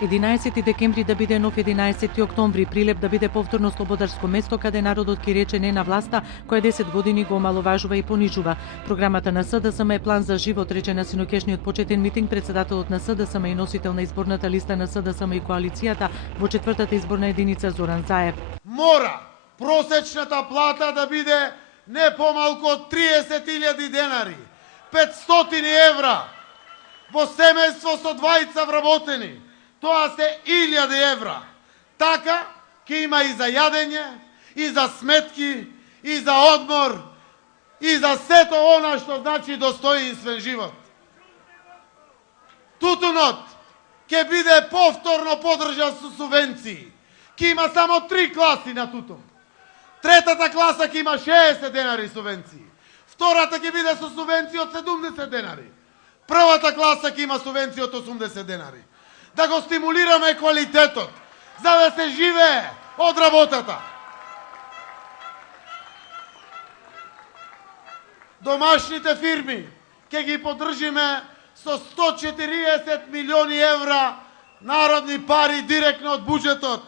11 декември да биде нов 11 октомври, Прилеп да биде повторно слободарско место каде народот ќе рече не на власта која 10 години го омаловажува и понижува. Програмата на СДСМ е план за живот, рече на синокешниот почетен митинг председателот на СДСМ и носител на изборната листа на СДСМ и коалицијата во 4-та изборна единица Зоран Заев. Мора просечната плата да биде не помалку од 30.000 денари, 500 евра во семејство со двајца вработени. Тоа се 1000 евра. Така ќе има и за јадење, и за сметки, и за одмор, и за сето она што значи достоинствен живот. Тутунот ќе биде повторно подржан со субвенции. Ќе има само 3 класи на тутун. Третата класа ќе има 60 денари субвенции. Втората ќе биде со субвенција од 70 денари. Првата класа ќе има субвенција од 80 денари. Да го стимулираме квалитетот, за да се живее од работата. Домашните фирми ќе ги поддржиме со 140 милиони евра народни пари директно од буџетот.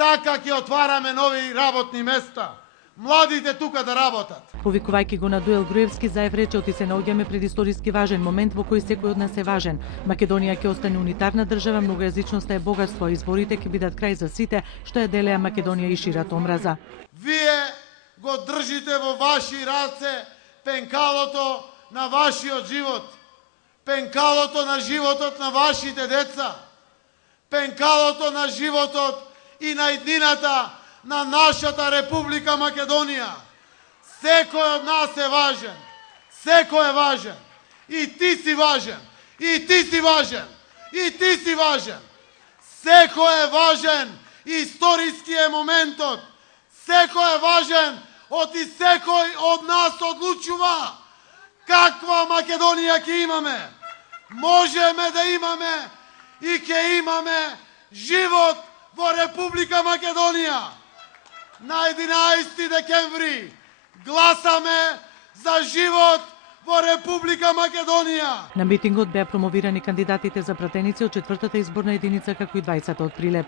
Така ќе отвараме нови работни места. Младите тука да работат. Повикувајќи го на дуел Груевски, Заев рече оти се наоѓаме пред историски важен момент во кој секој од нас е важен. Македонија ќе остане унитарна држава, многојазичноста е богатство, а изборите ќе бидат крај за сите што ја делеа Македонија и шират омраза. Вие го држите во ваши раце пенкалото на вашиот живот, пенкалото на животот на вашите деца, пенкалото на животот и на иднината на нашата Република Македонија. Секој од нас е важен. Секој е важен. И ти си важен. И ти си важен. И ти си важен. Секој е важен. Историски е моментот. Секој е важен. Оти секој од нас одлучува каква Македонија ќе имаме. Можеме да имаме и ќе имаме живот во Република Македонија. На 11 декември гласаме за живот во Република Македонија. На митингот беа промовирани кандидатите за пратеници од 4-та изборна единица како и 20-та од Прилеп.